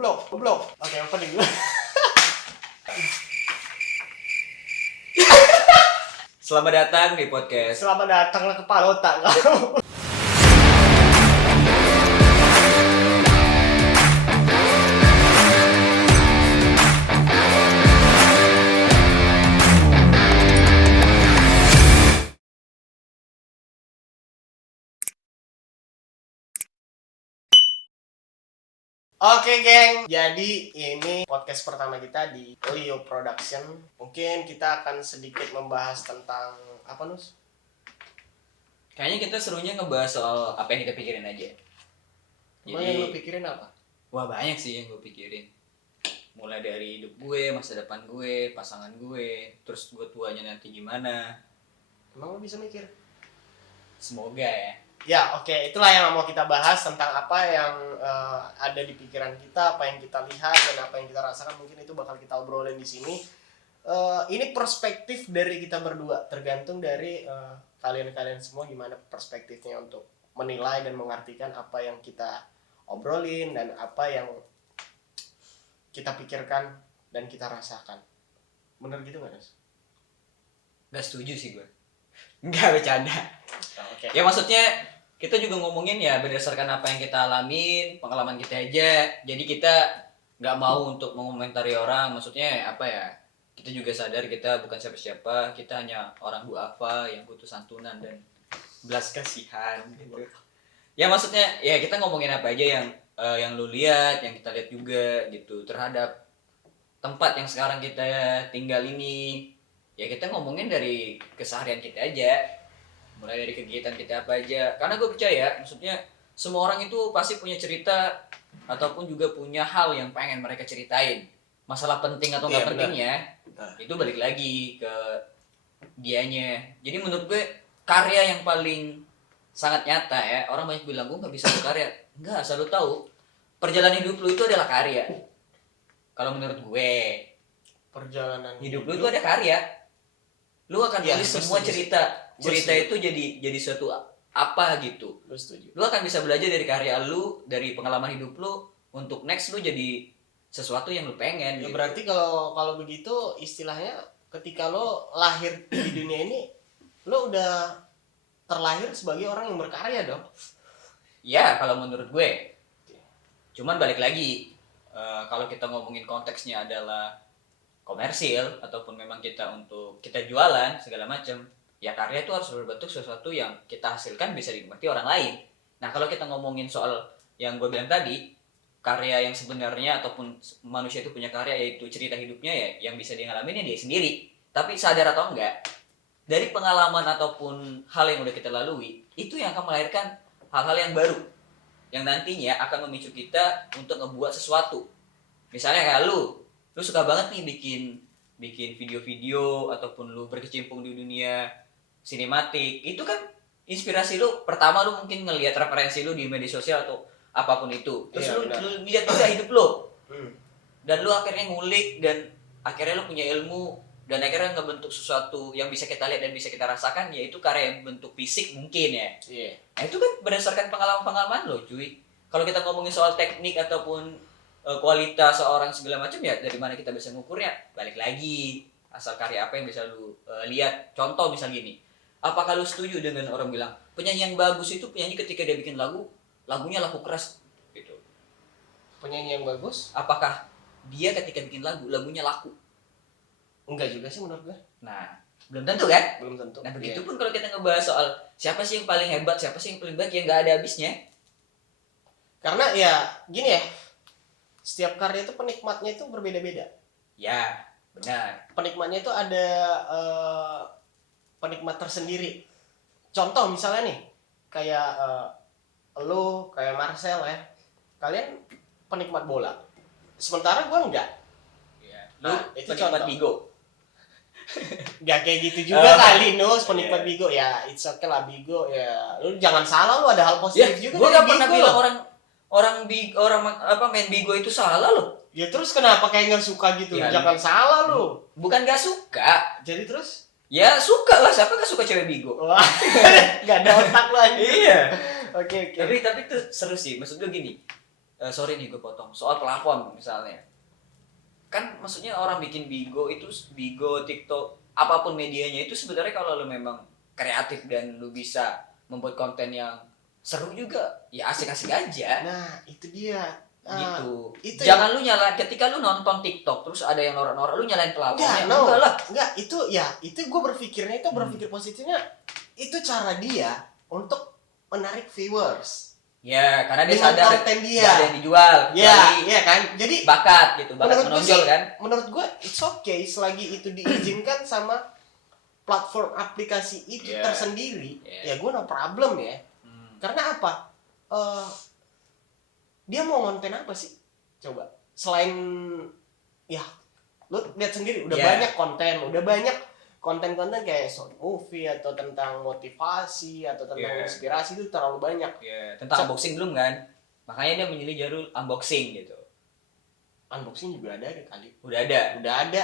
Goblok. Oke, opening dulu. Selamat datang di podcast. Selamat datang ke Palota kau. Oke geng, jadi ini podcast pertama kita di Olio Production. Mungkin kita akan sedikit membahas tentang apa Nus? Kayaknya kita serunya ngebahas soal apa yang kita pikirin aja. Emang yang lu pikirin apa? Wah banyak sih yang gue pikirin. Mulai dari hidup gue, masa depan gue, pasangan gue, terus gue tuanya nanti gimana. Emang lu bisa mikir? Semoga ya. Ya oke, itulah yang mau kita bahas tentang apa yang ada di pikiran kita, apa yang kita lihat dan apa yang kita rasakan. Mungkin itu bakal kita obrolin di sini. Ini perspektif dari kita berdua, tergantung dari kalian-kalian semua gimana perspektifnya untuk menilai dan mengartikan apa yang kita obrolin dan apa yang kita pikirkan dan kita rasakan. Bener gitu nggak, Nes? Gak setuju sih gue. Gak bercanda. Oke. Ya maksudnya kita juga ngomongin ya berdasarkan apa yang kita alamin, pengalaman kita aja. Jadi kita gak mau untuk mengomentari orang. Maksudnya apa ya? Kita juga sadar kita bukan siapa-siapa. Kita hanya orang duafa yang butuh santunan dan belas kasihan gitu. Ya maksudnya ya kita ngomongin apa aja yang lu lihat, yang kita lihat juga gitu terhadap tempat yang sekarang kita tinggal ini. Ya kita ngomongin dari keseharian kita aja, mulai dari kegiatan kita apa aja. Karena gue percaya, maksudnya semua orang itu pasti punya cerita ataupun juga punya hal yang pengen mereka ceritain. Masalah penting atau nggak pentingnya, itu balik lagi ke dianya. Jadi menurut gue karya yang paling sangat nyata ya. Orang banyak bilang gue nggak bisa berkarya. Enggak, asal lu tahu perjalanan hidup lu itu adalah karya. Kalau menurut gue, Perjalanan hidup lu itu ada karya. Lu akan tulis semua cerita itu jadi suatu apa gitu. Lu setuju? Lu akan bisa belajar dari karya lu, dari pengalaman hidup lu untuk next lu jadi sesuatu yang lu pengen. Ya gitu. berarti kalau begitu istilahnya ketika lo lahir di dunia ini lo udah terlahir sebagai orang yang berkarya dong. Ya kalau menurut gue. Cuman balik lagi kalau kita ngomongin konteksnya adalah komersil ataupun memang kita untuk kita jualan segala macam, ya karya itu harus berbentuk sesuatu yang kita hasilkan bisa dinikmati orang lain. Nah kalau kita ngomongin soal yang gue bilang tadi, karya yang sebenarnya ataupun manusia itu punya karya yaitu cerita hidupnya ya yang bisa dia ngalamin ya dia sendiri. Tapi sadar atau enggak, dari pengalaman ataupun hal yang udah kita lalui itu yang akan melahirkan hal-hal yang baru yang nantinya akan memicu kita untuk ngebuat sesuatu. Misalnya kayak lu suka banget nih bikin video-video ataupun lu berkecimpung di dunia sinematik. Itu kan inspirasi lu pertama lu mungkin ngelihat referensi lu di media sosial atau apapun itu. Terus lu lihat juga hidup lu. Dan lu akhirnya ngulik dan akhirnya lu punya ilmu dan akhirnya ngebentuk sesuatu yang bisa kita lihat dan bisa kita rasakan, yaitu karya yang bentuk fisik mungkin ya. Iya. Nah itu kan berdasarkan pengalaman-pengalaman lo cuy. Kalau kita ngomongin soal teknik ataupun kualitas seorang segala macam ya dari mana kita bisa ngukurnya, balik lagi asal karya apa yang bisa lu lihat. Contoh misal gini, apakah lu setuju dengan orang bilang penyanyi yang bagus itu penyanyi ketika dia bikin lagunya laku keras gitu? Penyanyi yang bagus? Apakah dia ketika bikin lagunya laku? Enggak juga sih menurut gue. Nah belum tentu kan. Belum tentu. Nah begitupun kalau kita ngebahas soal siapa sih yang paling hebat, siapa sih yang paling baik, ya nggak ada habisnya. Karena ya gini ya, setiap karya itu penikmatnya itu berbeda-beda. Ya benar. Penikmatnya itu ada penikmat tersendiri. Contoh misalnya nih, kayak lo, kayak Marcel ya, kalian penikmat bola. Sementara gue enggak. Ya. Nah, itu penikmat contoh. Bigo. Enggak kayak gitu juga kali, Nus, penikmat Bigo. Ya, it's okay lah Bigo ya. Lu jangan salah, lu ada hal positif juga Gue dari gak pernah Bigo bilang loh. orang main Bigo itu salah loh. Ya terus kenapa kayak nggak suka gitu? Ya, Jangan salah lu. Bukan gak suka. Jadi terus? Ya suka lah, siapa gak suka cewek Bigo? Wah, nggak ada otak lu anjing. Iya. Oke. Tapi itu seru sih. Maksud gue gini, sorry nih gue potong, soal plafon misalnya. Kan maksudnya orang bikin Bigo, TikTok, apapun medianya itu sebenarnya kalau lu memang kreatif dan lu bisa membuat konten yang seru juga, ya asik-asik aja. Nah, itu dia. Gitu. Itu Jangan lu nyalain ketika lu nonton TikTok terus ada yang norak-norak lu nyalain pelafonnya. enggak, Enggak lah. enggak, itu gue berpikirnya itu berpikir positifnya itu cara dia untuk menarik viewers. Ya, karena dia Dengan sadar konten dia. nggak ada yang dijual. Ya, kecuali iya kan. Jadi bakat gitu, bakat menurut gue menonjol sih, kan. menurut gue it's okay selagi itu diizinkan sama platform aplikasi itu Yeah. tersendiri. Yeah. Ya gue no problem ya. Karena apa? Dia mau konten apa sih? Coba. Selain ya lu lihat sendiri udah Yeah. banyak konten-konten kayak short movie atau tentang motivasi atau tentang Yeah. inspirasi itu terlalu banyak. Ya, tentang unboxing belum kan? Makanya dia memilih jalur unboxing gitu. Unboxing juga ada kali. Udah ada. Udah ada.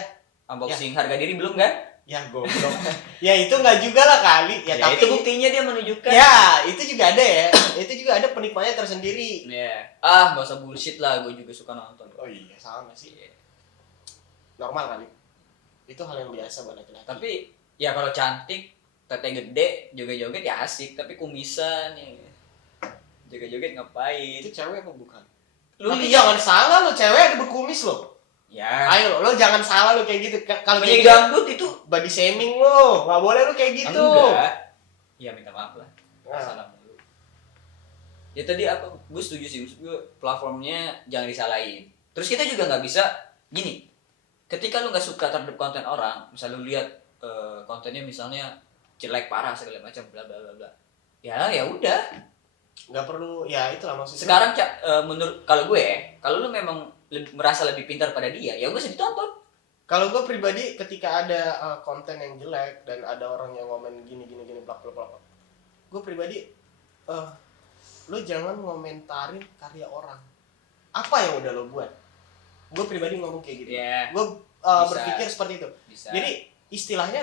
Unboxing harga diri belum kan? Ya goblok. Ya itu nggak juga lah kali. Ya, tapi itu buktinya dia menunjukkan. ya itu juga ada ya. Itu juga ada penikmatnya tersendiri. Ya. Gak usah bullshit lah, gue juga suka nonton. Oh iya sama sih. Iya. Normal kali. Itu hal yang biasa buat laki-laki. Tapi ya kalau cantik, tete gede, joget-joget ya asik. Tapi kumisan ya. Joget-joget ngapain? Itu cewek apa bukan? Lu Tapi lihat. jangan salah lo, cewek ada berkumis lo. Ya. Ayo lo jangan salah lo kayak gitu. Kalau Penyanyi kayak gitu, dangdut itu body shaming lo. Nggak boleh lo kayak gitu. enggak. Ya minta maaf lah. Nah. Salah dulu. Ya tadi apa? Gue setuju sih. Maksud gue platformnya jangan disalahin. Terus kita juga nggak bisa gini. Ketika lu nggak suka terhadap konten orang, misal lu lihat kontennya misalnya jelek parah segala macam bla bla bla bla. Ya udah. Nggak perlu. Ya itulah maksudnya. Sekarang menurut kalau gue, kalau lu memang merasa lebih pintar pada dia, ya udah sih ditonton. Kalau gue pribadi ketika ada konten yang jelek dan ada orang yang ngomen gini plak, gue pribadi lo jangan ngomentarin karya orang. Apa yang udah lo buat? Gue pribadi ngomong kayak gitu. Ya. Gue Bisa. berpikir seperti itu. Bisa. Jadi istilahnya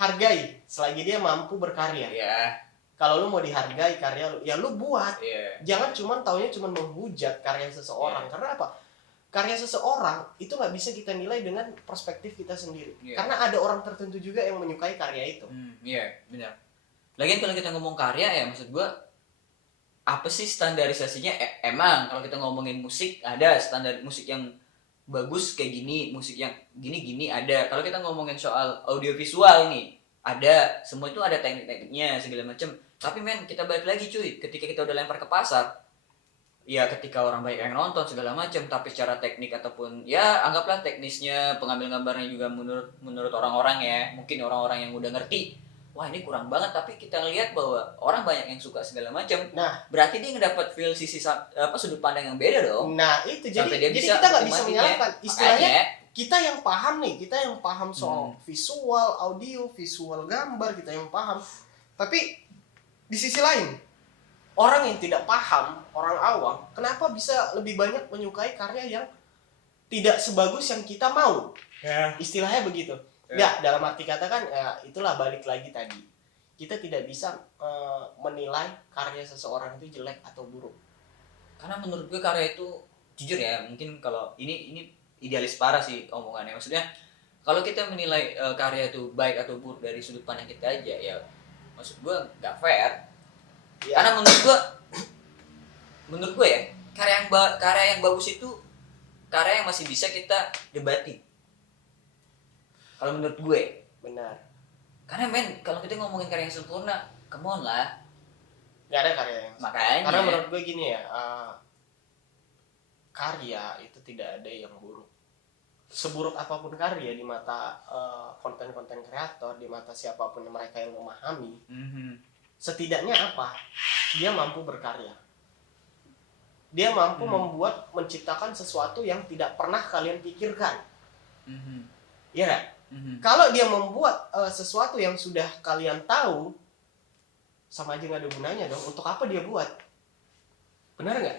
hargai selagi dia mampu berkarya. Ya. Kalau lo mau dihargai karya lo, ya lo buat. Iya. Jangan taunya cuma menghujat karya seseorang. Karena apa? Karya seseorang itu nggak bisa kita nilai dengan perspektif kita sendiri. Karena ada orang tertentu juga yang menyukai karya itu. Iya, benar. Lagian kalau kita ngomong karya ya maksud gua apa sih standarisasinya? Emang kalau kita ngomongin musik ada standar musik yang bagus kayak gini, musik yang gini ada. Kalau kita ngomongin soal audiovisual nih, ada, semua itu ada teknik-tekniknya segala macam. Tapi men, kita balik lagi cuy, ketika kita udah lempar ke pasar, ya ketika orang banyak yang nonton segala macam, tapi secara teknik ataupun ya anggaplah teknisnya, pengambil gambarnya juga menurut orang-orang ya, mungkin orang-orang yang udah ngerti, wah ini kurang banget, tapi kita lihat bahwa orang banyak yang suka segala macam. Nah, berarti dia ngedapat feel sudut pandang yang beda dong. nah itu Sampai dia jadi bisa kita nggak bisa menikmatinya. menyalahkan. Istilahnya Makanya, kita yang paham soal visual, audio, visual gambar, kita yang paham. Tapi di sisi lain, orang yang tidak paham, orang awam, kenapa bisa lebih banyak menyukai karya yang tidak sebagus yang kita mau? Ya. Istilahnya begitu. Ya, dalam arti kata kan, ya, itulah balik lagi tadi. Kita tidak bisa menilai karya seseorang itu jelek atau buruk. Karena menurut gue karya itu, jujur ya, mungkin kalau ini idealis parah sih omongannya. Maksudnya, kalau kita menilai karya itu baik atau buruk dari sudut pandang kita aja, ya maksud gue nggak fair. Ya. Karena menurut gue ya, karya yang bagus itu karya yang masih bisa kita debatin. Kalau menurut gue, Benar. karena men kalau kita ngomongin karya yang sempurna, come on lah. Nggak ada karya yang Makanya. Karena menurut gue gini ya, karya itu tidak ada yang buruk. Seburuk apapun karya di mata konten-konten kreator, di mata siapapun mereka yang memahami, setidaknya apa? Dia mampu berkarya. Dia mampu menciptakan sesuatu yang tidak pernah kalian pikirkan. Iya nggak? Kalau dia membuat sesuatu yang sudah kalian tahu, sama aja nggak ada gunanya dong. Untuk apa dia buat? Benar nggak?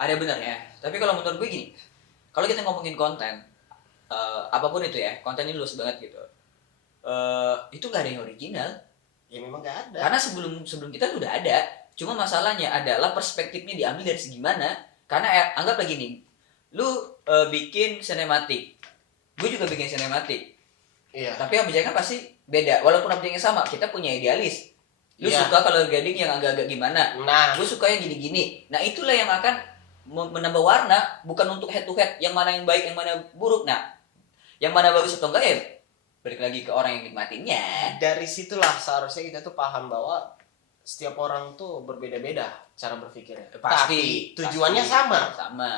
Ada benernya. Tapi kalau menurut gue gini, kalau kita ngomongin konten, apapun itu ya, konten ini luas banget gitu. Itu nggak ada yang original. Ya memang nggak ada. Karena sebelum kita tuh udah ada. Cuma masalahnya adalah perspektifnya diambil dari segi mana. Karena anggap lagi nih, lu bikin sinematik, gue juga bikin sinematik. Iya. Tapi objeknya pasti beda. Walaupun objeknya sama, kita punya idealis. Lu Iya. suka kalau gading yang agak-agak gimana? Nah, Gue suka yang gini-gini. Nah itulah yang akan menambah warna, bukan untuk head to head. Yang mana yang baik, yang mana buruk. Nah, yang mana bagus atau enggak ya balik lagi ke orang yang nikmatinya. dari situlah seharusnya kita tuh paham bahwa setiap orang tuh berbeda-beda cara berpikirnya. Pasti. Tapi tujuannya pasti. sama. Sama.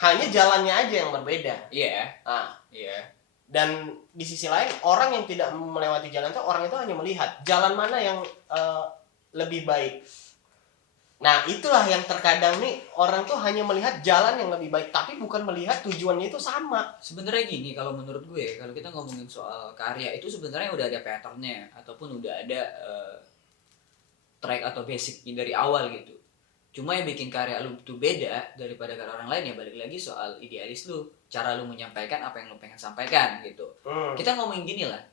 Hanya jalannya aja yang berbeda. Iya. Nah, Iya. dan di sisi lain orang yang tidak melewati jalan itu, orang itu hanya melihat jalan mana yang lebih baik. Nah, itulah yang terkadang nih orang tuh hanya melihat jalan yang lebih baik, tapi bukan melihat tujuannya itu sama. Sebenarnya gini, kalau menurut gue, kalau kita ngomongin soal karya itu sebenarnya udah ada patternnya ataupun udah ada track atau basicnya dari awal gitu. Cuma yang bikin karya lu tuh beda daripada karya orang lain ya balik lagi soal idealis lu, cara lu menyampaikan apa yang lu pengen sampaikan gitu. Kita ngomongin gini lah,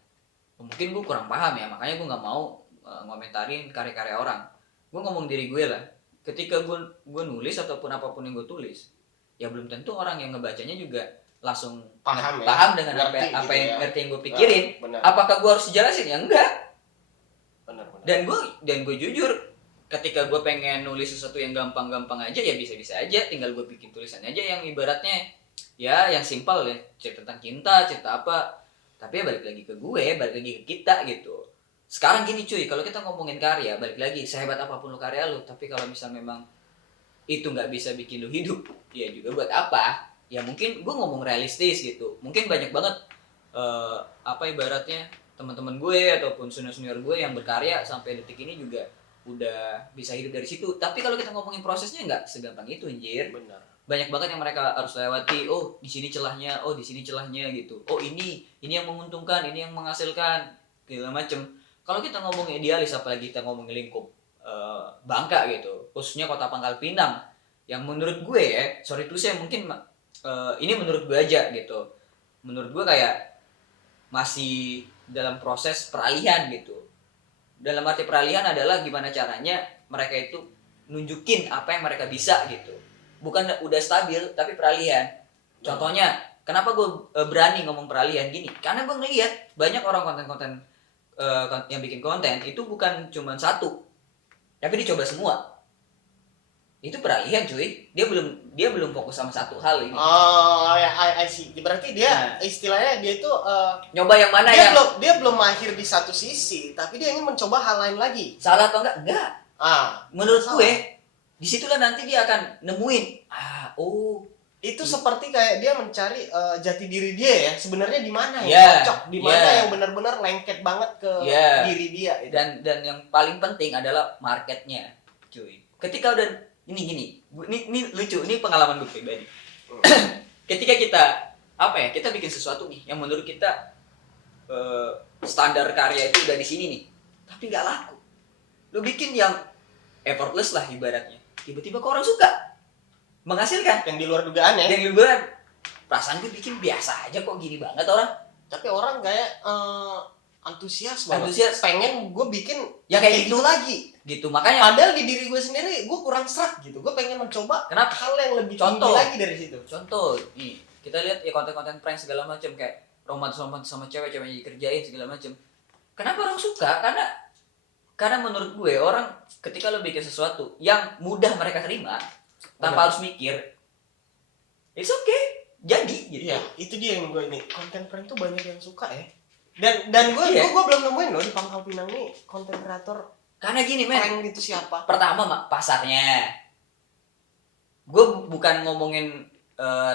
mungkin gue kurang paham ya, makanya gue nggak mau ngomentarin karya-karya orang. Gue ngomong diri gue lah, ketika gue nulis ataupun apapun yang gue tulis, ya belum tentu orang yang ngebacanya juga langsung Paham ya? paham dengan Ngerti apa gitu yang ya? ngerti yang gue pikirin. Benar. Apakah gue harus jelasin? Ya enggak. Benar. Dan gue jujur, ketika gue pengen nulis sesuatu yang gampang-gampang aja ya bisa-bisa aja, tinggal gue bikin tulisan aja yang ibaratnya ya yang simpel ya, cerita tentang cinta, cerita apa. Tapi ya balik lagi ke gue, balik lagi ke kita gitu. Sekarang gini cuy, kalau kita ngomongin karya, balik lagi sehebat apapun lu karya lu, tapi kalau misal memang itu nggak bisa bikin lu hidup, ya juga buat apa? Ya mungkin gue ngomong realistis gitu. Mungkin banyak banget ibaratnya teman-teman gue ataupun senior-senior gue yang berkarya sampai detik ini juga udah bisa hidup dari situ. Tapi kalau kita ngomongin prosesnya nggak segampang itu, anjir. Benar. Banyak banget yang mereka harus lewati. Oh, di sini celahnya, oh di sini celahnya gitu. Oh, ini yang menguntungkan, ini yang menghasilkan, segala macem. Kalau kita ngomongin idealis, apalagi kita ngomongin lingkup Bangka gitu, khususnya Kota Pangkal Pinang, yang menurut gue ya, sorry to say mungkin ini menurut gue aja gitu. Menurut gue kayak masih dalam proses peralihan gitu. Dalam arti peralihan adalah gimana caranya mereka itu nunjukin apa yang mereka bisa gitu. Bukan udah stabil tapi peralihan. Contohnya, kenapa gue berani ngomong peralihan gini? Karena gue ngeliat banyak orang konten-konten yang bikin konten itu bukan cuma satu, tapi dicoba semua. Itu peralihan cuy. Dia belum fokus sama satu hal ini. Oh, ya, I see. Berarti dia istilahnya dia itu nyoba yang mana dia belum mahir di satu sisi, tapi dia ingin mencoba hal lain lagi. Salah atau enggak? Enggak. Menurut salah. gue, disitulah nanti dia akan nemuin. Itu seperti kayak dia mencari jati diri dia ya. Sebenarnya di mana yang Yeah, cocok, di mana yeah. yang benar-benar lengket banget ke Yeah. diri dia. Itu. Dan yang paling penting adalah marketnya, cuy. Ketika udah ini lucu, ini pengalaman gue pribadi. Ketika kita kita bikin sesuatu nih yang menurut kita standar karya itu udah di sini nih, tapi nggak laku. Lu bikin yang effortless lah ibaratnya, tiba-tiba kok orang suka, menghasilkan. Yang di luar dugaan ya. Yang luar, perasaan gue bikin biasa aja kok gini banget orang. Tapi orang kayak antusias banget. Pengen gue bikin ya kayak gitu lagi. Gitu, makanya. Padahal di diri gue sendiri gue kurang serak gitu. Gue pengen mencoba hal yang lebih tinggi lagi dari situ. Contoh, nih kita lihat ya konten-konten prank segala macam kayak romantis sama cewek-ceweknya dikerjain segala macam. Kenapa orang suka? Karena menurut gue orang ketika lo bikin sesuatu yang mudah mereka terima tanpa harus mikir, it's okay, jadi gitu. Iya, itu dia yang gue ini konten prank tuh banyak yang suka ya. Dan gue belum nemuin loh di Pangkal Pinang nih konten kreator. Karena gini men, prank itu siapa? Pertama pasarnya. Gue bukan ngomongin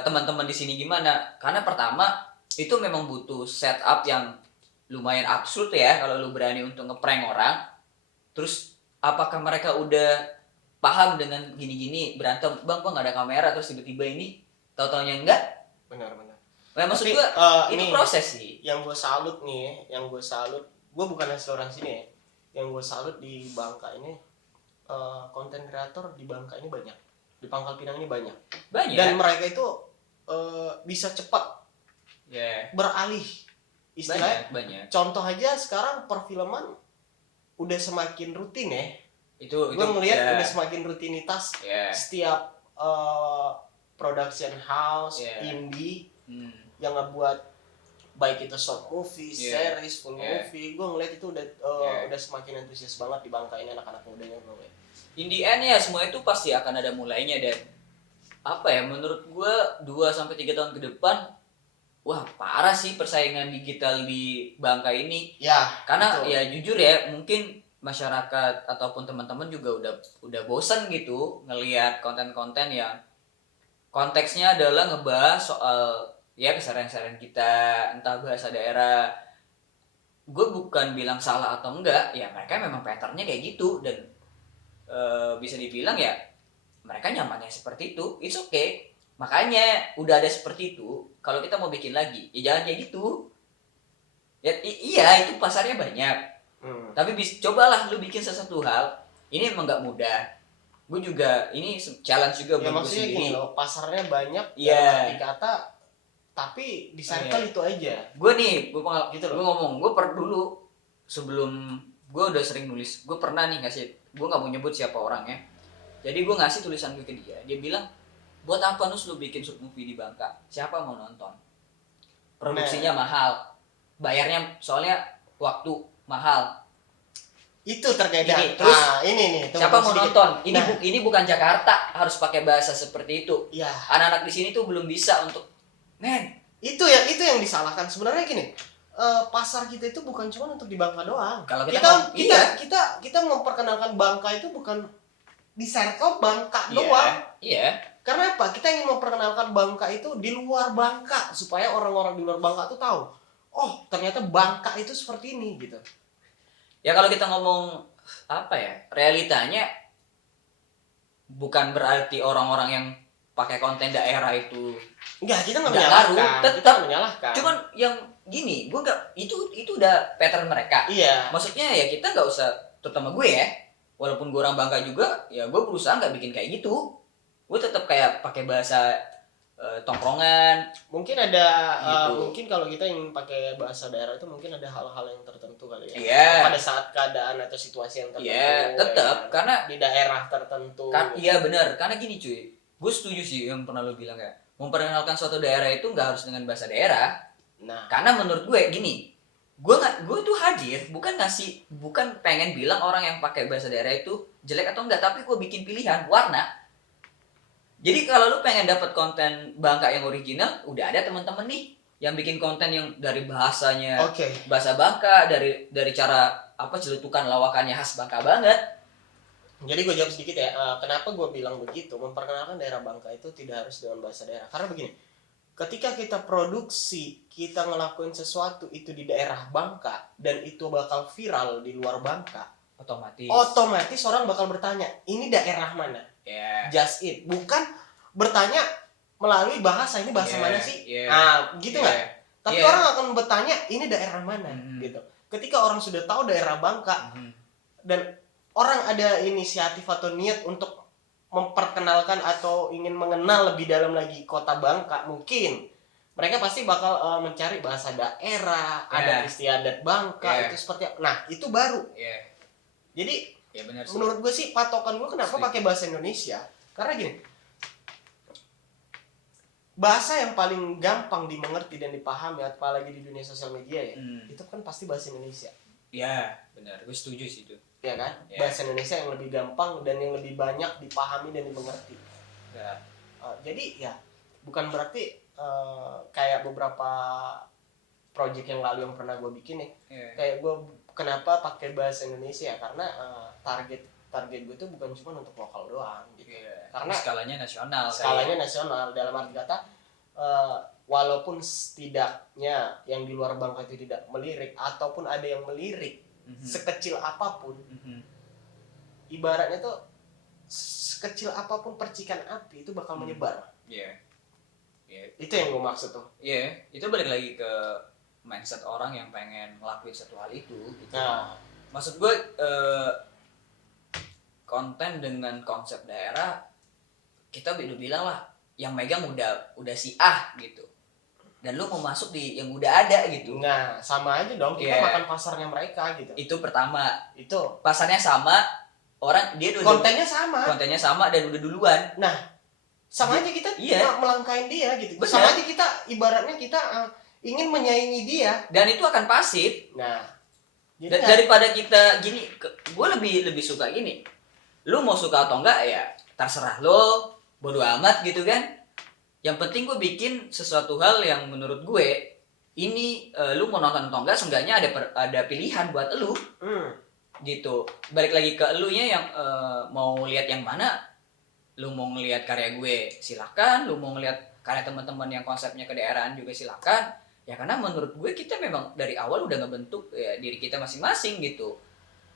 teman-teman di sini gimana, karena pertama itu memang butuh setup yang lumayan absurd ya kalau lu berani untuk ngeprank orang. Terus apakah mereka udah paham dengan gini-gini berantem, bang gua nggak ada kamera, terus tiba-tiba ini tahu-taunya enggak? Benar. Nah, maksud gua ini proses sih. Yang gue salut nih, gue bukan asli orang sini ya. Yang gue salut di Bangka ini konten kreator di Bangka ini banyak, di Pangkal Pinang ini banyak. Dan mereka itu bisa cepat beralih istilahnya. Banyak. Contoh aja sekarang perfilman udah semakin rutin ya. Itu Gue ngelihat ya. udah semakin rutinitas Ya. setiap production house, Yeah. indie yang ngebuat baik itu short movie, Yeah. series, full Yeah. movie, gue ngeliat itu udah semakin antusias banget di bangka ini anak-anak mudanya bro. In the end ya semua itu pasti akan ada mulainya, dan apa ya, menurut gue 2-3 tahun ke depan wah parah sih persaingan digital di bangka ini. Ya, Karena betul. ya jujur ya, mungkin masyarakat ataupun teman-teman juga udah bosan gitu ngelihat konten-konten yang konteksnya adalah ngebahas soal ya keseharian-keseharian kita, entah bahasa daerah. Gue bukan bilang salah atau enggak, ya mereka memang patternnya kayak gitu, dan bisa dibilang ya mereka nyamannya seperti itu, it's okay. Makanya udah ada seperti itu, kalau kita mau bikin lagi ya jangan kayak gitu ya. Iya itu pasarnya banyak, tapi cobalah lu bikin sesuatu hal. Ini emang gak mudah, gue juga ini challenge juga ya buat gue maksudnya sendiri. gini loh, pasarnya banyak Iya. dalam arti kata, tapi di circle itu aja. Gue Gitu loh. gue ngomong, gue dulu sebelum gue udah sering nulis, gue pernah nih ngasih, gue nggak mau nyebut siapa orangnya, jadi gue ngasih tulisan gue ke dia bilang, buat apa Nus lu bikin short movie di Bangka, siapa mau nonton, produksinya mahal, bayarnya soalnya waktu mahal, Itu terkait ini terus ini nih siapa mau sedikit. nonton, ini Nah. ini bukan Jakarta harus pakai bahasa seperti itu. Ya, Anak-anak di sini tuh belum bisa untuk itu yang disalahkan sebenarnya gini. Pasar kita itu bukan cuma untuk di Bangka doang. Kalau kita memperkenalkan Bangka itu bukan di circle Bangka doang. Iya. Karena apa? Kita ingin memperkenalkan Bangka itu di luar Bangka supaya orang-orang di luar Bangka tuh tahu. Oh, ternyata Bangka itu seperti ini gitu. Ya kalau kita ngomong apa ya, realitanya bukan berarti orang-orang yang pakai konten daerah itu Enggak, kita nggak nggak menyalahkan. ngaruh, Kita tetap. nggak menyalahkan. Cuman yang gini, gue nggak, itu udah pattern mereka. Iya. Maksudnya ya kita nggak usah, terutama gue ya, walaupun gue orang Bangka juga, ya gue berusaha nggak bikin kayak gitu. Gue tetap kayak pakai bahasa tongkrongan. Mungkin ada Gitu. mungkin kalau kita ingin pakai bahasa daerah itu mungkin ada hal-hal yang tertentu kali ya. Iya. Pada saat keadaan atau situasi yang tertentu. Iya, tetap, ya. karena Di daerah tertentu. iya benar, karena gini cuy, gue setuju sih yang pernah lo bilang kayak memperkenalkan suatu daerah itu nggak harus dengan bahasa daerah. Nah, Karena menurut gue gini, gue tuh hadir bukan pengen bilang orang yang pakai bahasa daerah itu jelek atau enggak, tapi gue bikin pilihan warna. Jadi kalau lu pengen dapat konten Bangka yang original, udah ada teman-teman nih yang bikin konten yang dari bahasanya oke. bahasa Bangka, dari cara apa celetukan lawakannya khas Bangka banget. Jadi gue jawab sedikit ya. Kenapa gue bilang begitu? Memperkenalkan daerah Bangka itu tidak harus dengan bahasa daerah. Karena begini, ketika kita produksi, kita ngelakuin sesuatu itu di daerah Bangka dan itu bakal viral di luar Bangka, otomatis orang bakal bertanya, ini daerah mana? Ya. Just it. Bukan bertanya melalui bahasa, ini bahasa mana sih? Yeah. Nah, gitu nggak? Tapi Yeah. orang akan bertanya, ini daerah mana? Gitu. Ketika orang sudah tahu daerah Bangka dan orang ada inisiatif atau niat untuk memperkenalkan atau ingin mengenal lebih dalam lagi kota Bangka, mungkin mereka pasti bakal mencari bahasa daerah, adat istiadat Bangka, itu seperti apa. Nah, itu baru. Jadi Ya benar sih. menurut gue sih patokan gue kenapa pakai bahasa Indonesia, karena gini, bahasa yang paling gampang dimengerti dan dipahami apalagi di dunia sosial media ya, itu kan pasti bahasa Indonesia. Ya benar, gue setuju sih itu. Ya kan? Ya. Bahasa Indonesia yang lebih gampang dan yang lebih banyak dipahami dan dimengerti. Ya. Jadi ya bukan berarti kayak beberapa project yang lalu yang pernah gue bikin nih, kayak gue kenapa pakai bahasa Indonesia, karena target gue tuh bukan cuma untuk lokal doang gitu. Karena skalanya nasional. Nasional dalam arti kata walaupun setidaknya yang di luar Bangka itu tidak melirik ataupun ada yang melirik sekecil apapun, ibaratnya tuh sekecil apapun percikan api itu bakal menyebar. Itu yang gue maksud tuh. Itu balik lagi ke mindset orang yang pengen ngelakuin satu hal itu gitu. Nah, Maksud gue konten dengan konsep daerah, kita udah bilang lah yang megang udah si A gitu, dan lu mau masuk di yang udah ada gitu. nah sama aja dong, kita makan pasarnya mereka gitu. Itu pertama, Itu pasarnya sama, orang dia udah kontennya sama dan udah duluan. Nah, sama aja kita melangkain dia gitu. Bener. Sama aja kita ibaratnya kita ingin menyaingi dia. Dan itu akan pasif. Nah, daripada kita gini, gue lebih suka gini. Lu mau suka atau enggak ya terserah lo, bodo amat gitu kan. Yang penting gue bikin sesuatu hal yang menurut gue ini lu mau nonton atau enggak, seenggaknya ada pilihan buat lu. Gitu. Balik lagi ke elunya yang mau lihat yang mana. Lu mau ngelihat karya gue silakan, lu mau ngelihat karya teman-teman yang konsepnya kedaerahan juga silakan. Ya karena menurut gue kita memang dari awal udah ngebentuk ya, diri kita masing-masing gitu.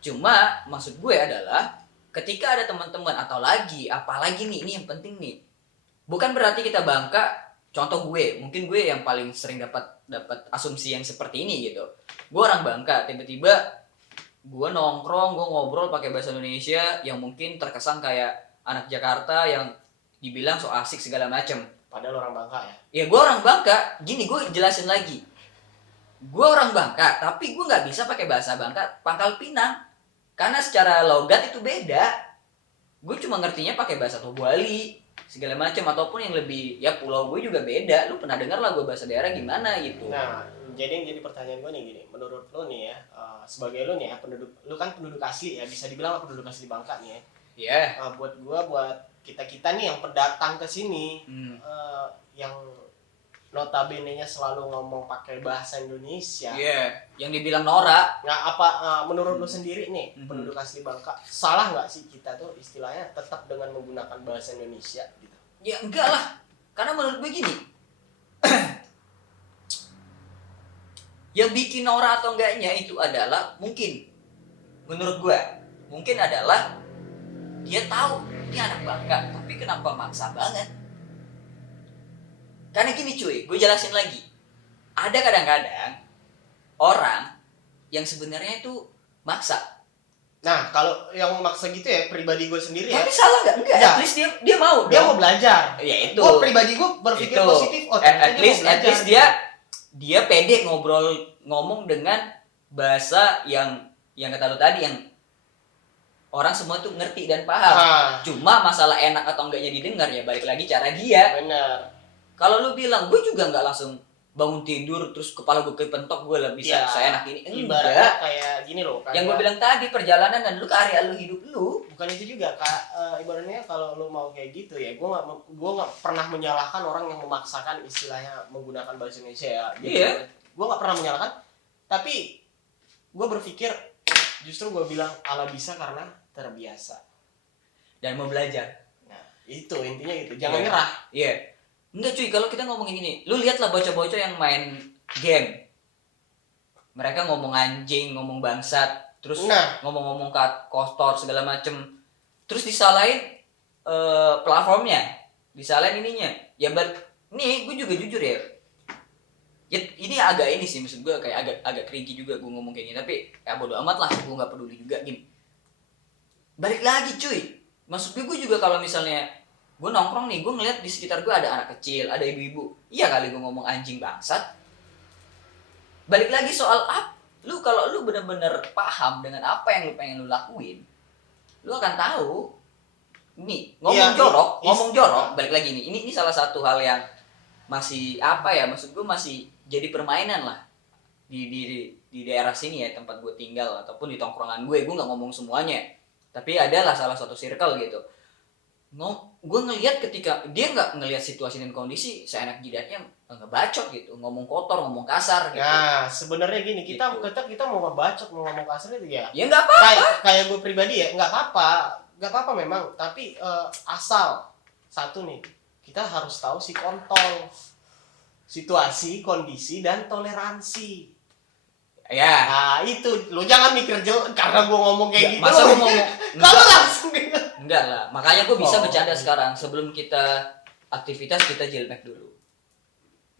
Cuma maksud gue adalah ketika ada teman-teman atau apalagi nih, ini yang penting nih. Bukan berarti kita bangka. Contoh gue, mungkin gue yang paling sering dapat asumsi yang seperti ini gitu. Gue orang Bangka, tiba-tiba gue nongkrong, gue ngobrol pakai bahasa Indonesia yang mungkin terkesan kayak anak Jakarta yang dibilang so asik segala macem. Padahal orang Bangka ya? Ya gue orang Bangka, gini gue jelasin lagi. Gue orang Bangka, tapi gue nggak bisa pakai bahasa Bangka Pangkal Pinang. Karena secara logat itu beda. Gue cuma ngertinya pakai bahasa Tobuali segala macam, ataupun yang lebih ya pulau gue juga beda. Lu pernah dengar lah gue bahasa daerah gimana gitu. Nah, jadi pertanyaan gue nih gini, menurut lu nih ya, sebagai lu nih ya lu kan penduduk asli ya, bisa dibilang penduduk asli Bangka nih ya. Iya. Buat kita nih yang pendatang ke sini, yang notabene-nya selalu ngomong pakai bahasa Indonesia. Iya, yang dibilang norak. Nah, menurut lu sendiri nih, penduduk asli Bangka, salah nggak sih kita tuh istilahnya tetap dengan menggunakan bahasa Indonesia gitu? Ya enggak lah, karena menurut gue gini, yang bikin norak atau enggaknya itu adalah menurut gue, mungkin adalah dia tahu ini anak Bangka, tapi kenapa maksa banget? Karena gini cuy, gue jelasin lagi. Ada kadang-kadang orang yang sebenarnya itu maksa. Nah, kalau yang maksa gitu ya, pribadi gue sendiri tapi salah nggak? Enggak. At least dia mau. Dia mau belajar. Ya itu. Gue pribadi gue berpikir itu. positif. At least dia pede ngomong dengan bahasa yang kata lu tadi, yang orang semua tuh ngerti dan paham. Cuma masalah enak atau enggaknya didengar ya balik lagi cara dia. Benar. Kalau lu bilang, gue juga nggak langsung bangun tidur terus kepala gue kepentok gue lah bisa seenak ini. Enggak. Kayak gini loh. Yang gue bilang tadi, perjalanan dan lu karya lu, hidup lu. Bukan itu juga, ibaratnya kalau lu mau kayak gitu ya, gue nggak pernah menyalahkan orang yang memaksakan istilahnya menggunakan bahasa Indonesia ya. Iya. Gue nggak pernah menyalahkan, tapi gue berpikir justru gue bilang ala bisa karena terbiasa dan mau belajar. Nah, itu intinya gitu. Jangan nyerah. Iya. Enggak cuy, kalau kita ngomongin gini, lu lihatlah bocah-bocah yang main game. Mereka ngomong anjing, ngomong bangsat, terus ngomong-ngomong kotor segala macem. Terus disalahin platformnya, disalahin ininya. Ya nih gue juga jujur ya. Ya ini agak ini sih, maksud gue kayak agak cringy juga gue ngomong kayak gini, tapi ya bodo amat lah, gue nggak peduli juga gini. Balik lagi cuy, maksud gue juga kalau misalnya gue nongkrong nih, gue ngeliat di sekitar gue ada anak kecil, ada ibu-ibu, iya kali gue ngomong anjing bangsat. Balik lagi soal lu kalau lu bener-bener paham dengan apa yang lu pengen lu lakuin, lu akan tahu. Nih ngomong jorok, balik lagi nih, ini salah satu hal yang masih maksud gue masih jadi permainan lah di daerah sini ya, tempat gue tinggal ataupun di tongkrongan gue nggak ngomong semuanya, tapi adalah salah satu circle gitu. Gue ngelihat ketika dia nggak ngelihat situasi dan kondisi, seenak jidatnya ngebacot gitu, ngomong kotor, ngomong kasar gitu. Nah, sebenarnya gini, kita mau ngebacot, mau ngomong kasar itu ya. Ya nggak apa-apa. Kayak gue pribadi ya, nggak apa-apa memang. Tapi asal satu nih, kita harus tahu si kontol, situasi, kondisi, dan toleransi. Ya. Nah itu, lo jangan mikir karena gue ngomong kayak gitu. Masa gue ngomong? Kalau langsung enggak lah, makanya gue bisa bercanda sekarang. Sebelum kita aktivitas, kita jilmek dulu.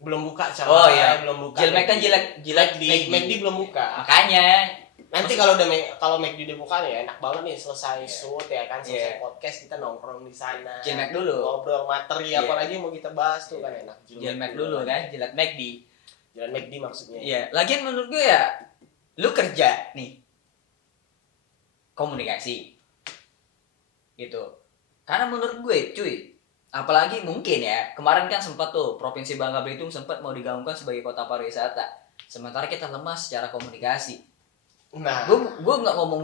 Belum buka cara. Oh iya, belum buka. Jilmek kan jilat di McD belum buka. Makanya nanti kalau McD udah buka nih enak banget nih, selesai shoot ya kan, selesai podcast kita nongkrong di sana. Jilmek dulu. Ngobrol materi apalagi yang mau kita bahas tuh kan enak. Jilmek dulu kan, jilat McD. Jalan McD maksudnya. Iya, lagian menurut gue ya, lu kerja nih, komunikasi, gitu. Karena menurut gue cuy, apalagi mungkin ya kemarin kan sempat tuh Provinsi Bangka Belitung sempat mau digaungkan sebagai kota pariwisata, sementara kita lemah secara komunikasi. Nah, Gue nggak ngomong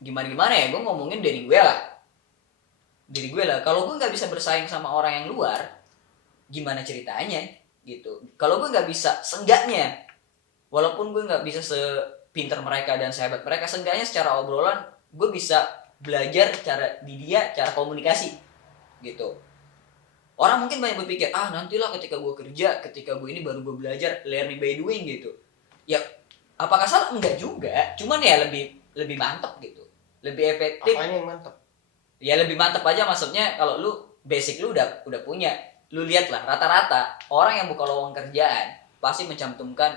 gimana ya, gue ngomongin dari gue lah. Kalau gue nggak bisa bersaing sama orang yang luar, gimana ceritanya gitu. Kalau gue nggak bisa, seenggaknya walaupun gue nggak bisa sepinter mereka dan sehebat mereka, seenggaknya secara obrolan gue bisa belajar cara komunikasi gitu. Orang mungkin banyak berpikir, nantilah ketika gue kerja, ketika gue ini baru gue belajar, learning by doing gitu. Ya, apakah salah? Enggak juga. Cuman ya lebih mantep gitu. Lebih efektif. apanya yang mantep? Ya lebih mantep aja, maksudnya kalau lu basic lu udah punya. Lu lihat lah, rata-rata orang yang buka lowongan kerjaan pasti mencantumkan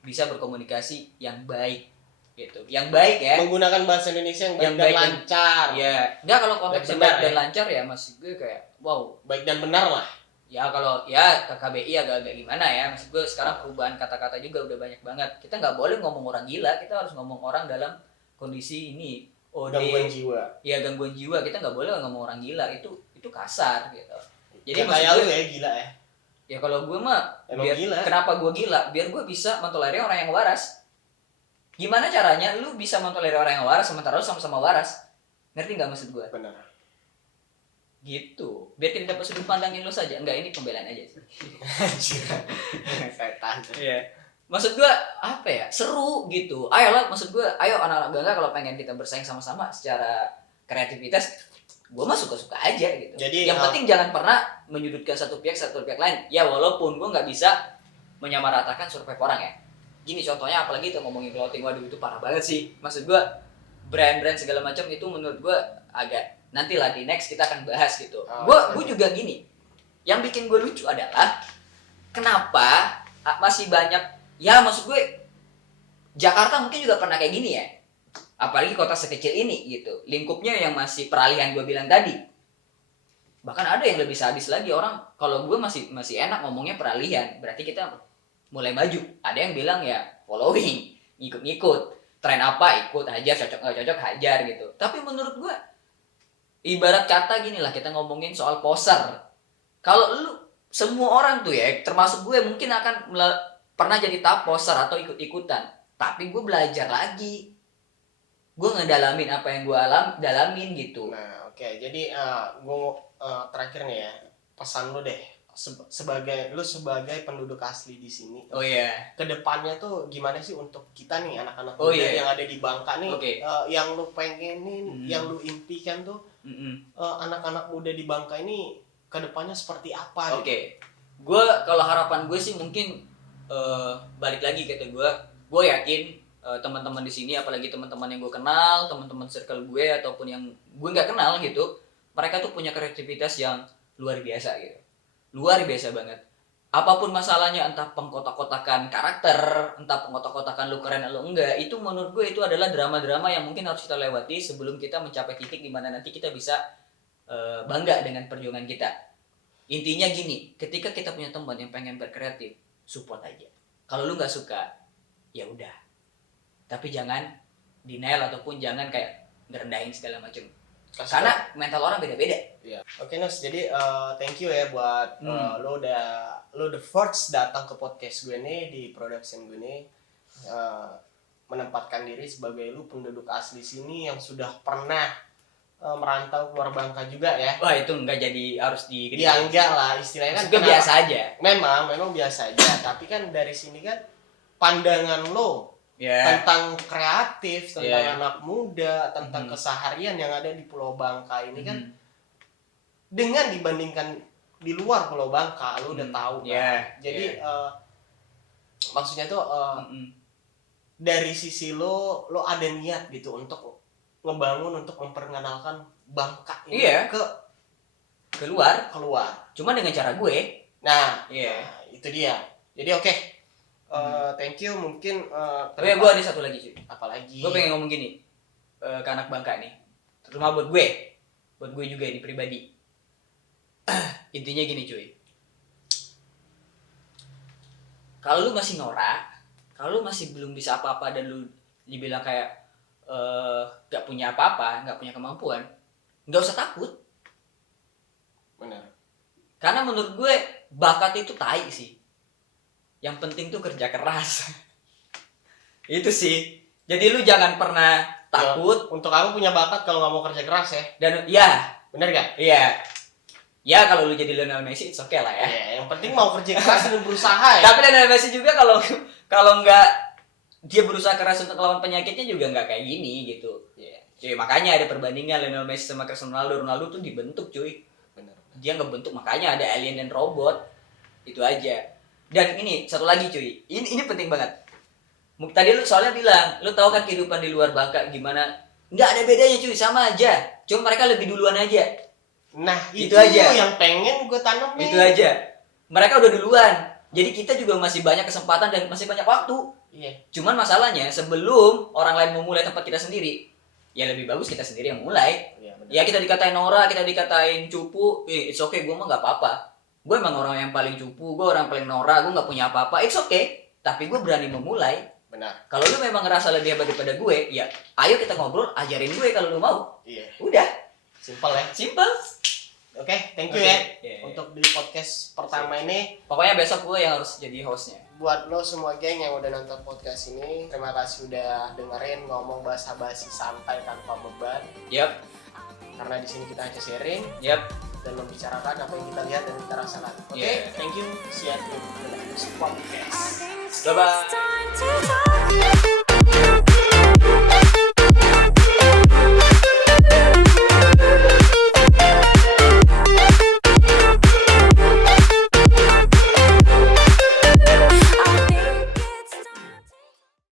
bisa berkomunikasi yang baik gitu. Yang baik ya. Menggunakan bahasa Indonesia yang baik Yang dan baik dan- lancar. Ya, enggak kalau konteksnya Benar, baik dan ya. lancar ya masih gue kayak wow. Baik dan benar lah. Ya kalau ya KKBI agak-agak gimana ya, maksud gue sekarang perubahan kata-kata juga udah banyak banget. Kita nggak boleh ngomong orang gila, kita harus ngomong orang dalam kondisi ini Gangguan jiwa. ya gangguan jiwa. Kita nggak boleh ngomong orang gila, itu kasar gitu. Jadi Ya, maksud kayak gue, lu ya gila ya. ya kalau gue mah Emang biar, gila. kenapa gue gila? Biar gue bisa mentolerir orang yang waras. Gimana caranya lu bisa mentolerir orang yang waras sementara lu sama-sama waras? Ngerti nggak maksud gue? Benar. Gitu. Biar kita dapat sudut pandangin lu saja. Enggak, ini pembelaan aja sih. Anjir. Setan. Iya. Maksud gua apa ya? Seru gitu. Ayolah, maksud gua, ayo anak-anak Bangka kalau pengen kita bersaing sama-sama secara kreativitas, gua mah suka-suka aja gitu. Jadi, yang penting jangan pernah menyudutkan satu pihak lain. Ya walaupun gua nggak bisa menyamaratakan survei orang ya. Gini contohnya, apalagi itu ngomongin clothing, waduh itu parah banget sih. Maksud gua brand-brand segala macam itu menurut gua agak nantilah di next kita akan bahas gitu. Gua juga gini. Yang bikin gua lucu adalah kenapa masih banyak, ya maksud gue Jakarta mungkin juga pernah kayak gini ya, apalagi kota sekecil ini gitu, lingkupnya yang masih peralihan gue bilang tadi. Bahkan ada yang lebih sadis lagi, orang kalau gue masih enak ngomongnya peralihan, berarti kita mulai maju. Ada yang bilang ya following, ngikut tren apa ikut aja, cocok nggak cocok hajar gitu. Tapi menurut gue ibarat kata gini lah, kita ngomongin soal poser. Kalau lu semua orang tuh ya, termasuk gue mungkin akan pernah jadi tahap poser atau ikut-ikutan. Tapi gue belajar lagi. Gue ngedalamin apa yang gue dalamin gitu. Nah, oke. Jadi gue terakhir nih ya, pesan lu deh sebagai penduduk asli di sini. Oh iya. Kedepannya tuh gimana sih untuk kita nih anak-anak Oh, muda iya. yang ada di Bangka nih, Oke. yang lu pengenin, yang lu impikan tuh anak-anak muda di Bangka ini kedepannya seperti apa? Gitu? Oke. Gue kalau harapan gue sih mungkin balik lagi kata gue yakin teman-teman di sini, apalagi teman-teman yang gue kenal, teman-teman circle gue ataupun yang gue nggak kenal gitu, mereka tuh punya kreativitas yang luar biasa gitu, luar biasa banget. Apapun masalahnya, entah pengkotak-kotakan karakter, entah pengkotak-kotakan lu keren lu enggak, itu menurut gue itu adalah drama-drama yang mungkin harus kita lewati sebelum kita mencapai titik di mana nanti kita bisa bangga dengan perjuangan kita. Intinya gini, ketika kita punya teman yang pengen berkreatif, support aja. Kalau lu nggak suka, ya udah. Tapi jangan denial ataupun jangan kayak ngerendahin segala macam. Karena mental orang beda-beda. Ya. Oke Nus, jadi thank you ya buat lo the first datang ke podcast gue nih di production gue nih, menempatkan diri sebagai lu penduduk asli sini yang sudah pernah merantau keluar Bangka juga ya. Wah itu nggak jadi harus di. Ya enggak lah, istilahnya kan biasa aja. Memang biasa aja. Tapi kan dari sini kan pandangan lo tentang kreatif, tentang anak muda, tentang keseharian yang ada di Pulau Bangka ini kan, dengan dibandingkan di luar Pulau Bangka, lo udah tahu kan. Jadi maksudnya tuh dari sisi lo ada niat gitu untuk ngebangun, untuk memperkenalkan Bangka ini keluar. Cuma dengan cara gue. Nah, itu dia. Jadi oke. Thank you. Mungkin Tapi gue ada satu lagi cuy. Apalagi? Gue pengen ngomong gini ke anak Bangka nih, terutama buat gue juga ini pribadi. Intinya gini cuy, kalau lu masih norak, kalau lu masih belum bisa apa-apa dan lu dibilang kayak nggak punya apa-apa, nggak punya kemampuan, nggak usah takut. Benar. Karena menurut gue bakat itu tai sih. Yang penting tuh kerja keras. Itu sih. Jadi lu jangan pernah takut. Ya, untuk aku punya bakat kalau nggak mau kerja keras ya. Dan ya, Benar gak? iya. Ya kalau lu jadi Lionel Messi, it's okay lah ya. Ya, yang penting mau kerja keras dan berusaha ya. Tapi Lionel Messi juga kalau nggak dia berusaha keras untuk melawan penyakitnya juga nggak kayak gini gitu. Iya. Cuy, makanya ada perbandingan Lionel Messi sama Cristiano Ronaldo. Ronaldo tuh dibentuk cuy. Benar. Dia ngebentuk, makanya ada alien dan robot. Itu aja. Dan ini satu lagi cuy. Ini penting banget. Tadi lu soalnya bilang, lu tahu kan kehidupan di luar bangka gimana? Nggak ada bedanya cuy, sama aja. Cuma mereka lebih duluan aja. Nah, Itu itu aja. yang pengen gue tanam nih. Itu aja. Mereka udah duluan. Jadi kita juga masih banyak kesempatan dan masih banyak waktu. Iya. Cuman masalahnya sebelum orang lain memulai tempat kita sendiri, ya lebih bagus kita sendiri yang mulai. Iya, benar. Ya kita dikatain norak, kita dikatain cupu, it's okay, gue mah nggak apa-apa. Gue emang orang yang paling cupu, gue orang paling norak, gue nggak punya apa-apa, it's okay. Tapi gue berani memulai. Benar. Kalau lu memang ngerasa lebih hebat daripada gue, ya ayo kita ngobrol, ajarin gue kalau lu mau. Iya. Udah, Simpel ya. simple. Oke, thank you Oke. ya. Iya. Untuk di podcast pertama ini. Pokoknya besok gue yang harus jadi hostnya. Buat lo semua geng yang udah nonton podcast ini, terima kasih udah dengerin ngomong basa-basi santai tanpa beban. Yap, Karena di sini kita hanya sharing yap. dan membicarakan apa yang kita lihat dan kita rasakan. Oke, Yeah. thank you. See you in the next podcast. Bye-bye. Time to talk.